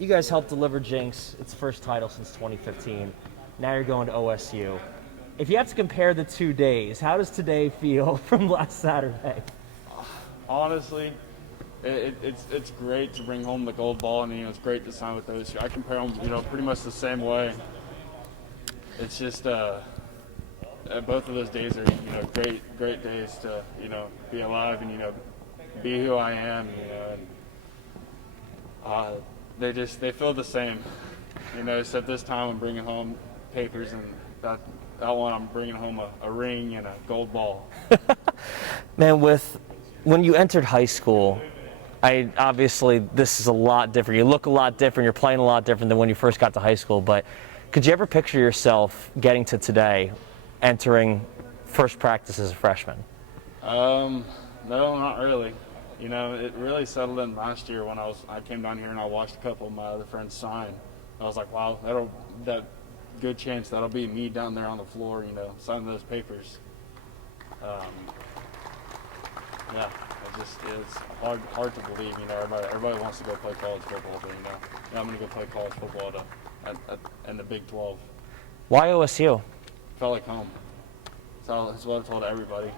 you guys helped deliver Jinx its first title since 2015. Now you're going to OSU. If you have to compare the 2 days, how does today feel from last Saturday? Honestly, it's great to bring home the gold ball, and it's great to sign with OSU. I compare them, pretty much the same way. It's just both of those days are great days to be alive and be who I am. And they feel the same. Except this time I'm bringing home papers, and that one I'm bringing home a ring and a gold ball. Man, when you entered high school, obviously this is a lot different. You look a lot different. You're playing a lot different than when you first got to high school. But could you ever picture yourself getting to today, entering first practice as a freshman? No, not really. It really settled in last year when I came down here and I watched a couple of my other friends sign. I was like, wow, that good chance that'll be me down there on the floor, signing those papers. Yeah, it's hard to believe. Everybody wants to go play college football, but I'm going to go play college football in the Big 12. Why OSU? Felt like home. That's what I told everybody.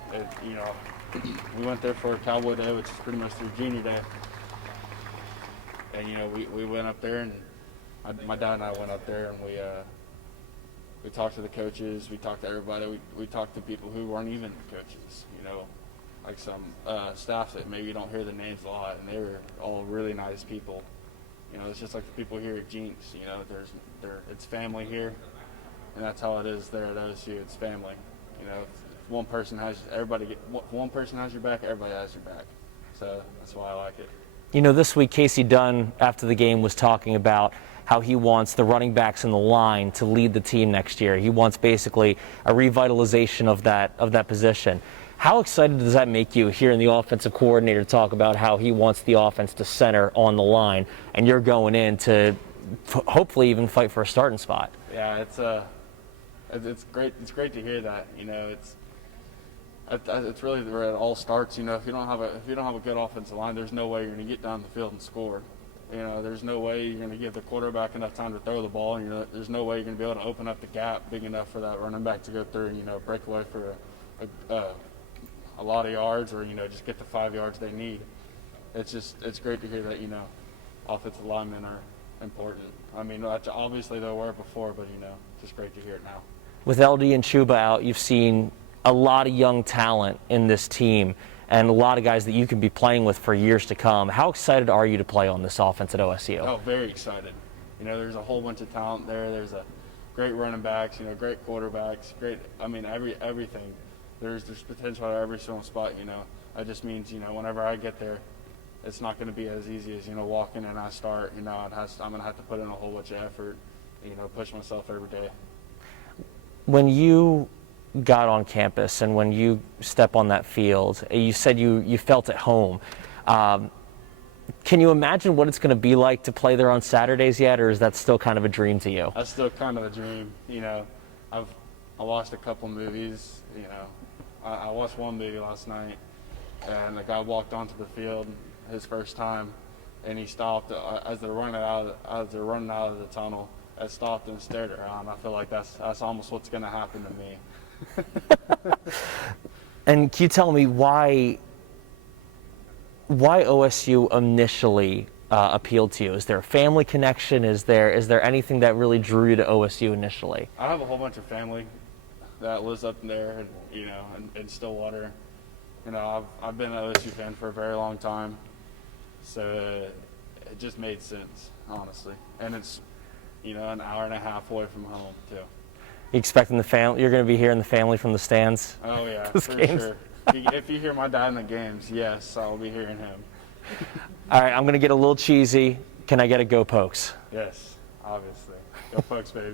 We went there for Cowboy Day, which is pretty much their junior day, and we went up there, and my dad and I went up there, and we talked to the coaches, we talked to everybody, we talked to people who weren't even coaches, like some staff that maybe you don't hear the names a lot, and they were all really nice people. It's just like the people here at Jinx. It's family here, and that's how it is there at OSU. It's family. If one person has your back, everybody has your back. So that's why I like it. This week Casey Dunn, after the game, was talking about how he wants the running backs in the line to lead the team next year. He wants basically a revitalization of that position. How excited does that make you hearing the offensive coordinator talk about how he wants the offense to center on the line, and you're going in to hopefully even fight for a starting spot? Yeah, it's great. It's great to hear that. It's really where it all starts. If you don't have a good offensive line, there's no way you're going to get down the field and score. There's no way you're going to give the quarterback enough time to throw the ball, and there's no way you're going to be able to open up the gap big enough for that running back to go through and break away for a lot of yards, or just get the 5 yards they need. It's great to hear that offensive linemen are important. Obviously they were before, but just great to hear it now. With LD and Chuba out, you've seen a lot of young talent in this team and a lot of guys that you can be playing with for years to come. How excited are you to play on this offense at OSU? Oh, very excited. There's a whole bunch of talent there. There's a great running backs, great quarterbacks, everything. There's potential at every single spot. That just means whenever I get there, it's not going to be as easy as walking and I start. I'm going to have to put in a whole bunch of effort, push myself every day. When you got on campus and when you step on that field, you said you felt at home. Can you imagine what it's going to be like to play there on Saturdays yet, or is that still kind of a dream to you? That's still kind of a dream. I watched a couple movies. I watched one movie last night, and the guy walked onto the field his first time, and he stopped as they're running out of the tunnel. I stopped and stared around. I feel like that's almost what's going to happen to me. And can you tell me why OSU initially appealed to you? Is there a family connection? Is there anything that really drew you to OSU initially? I have a whole bunch of family that lives up there, in Stillwater. I've been an OSU fan for a very long time, so it just made sense, honestly. And it's an hour and a half away from home too. You expecting the family? You're going to be hearing the family from the stands? Oh yeah, for sure. If you hear my dad in the games, yes, I'll be hearing him. All right, I'm going to get a little cheesy. Can I get a Go Pokes? Yes, obviously. Go Pokes, baby.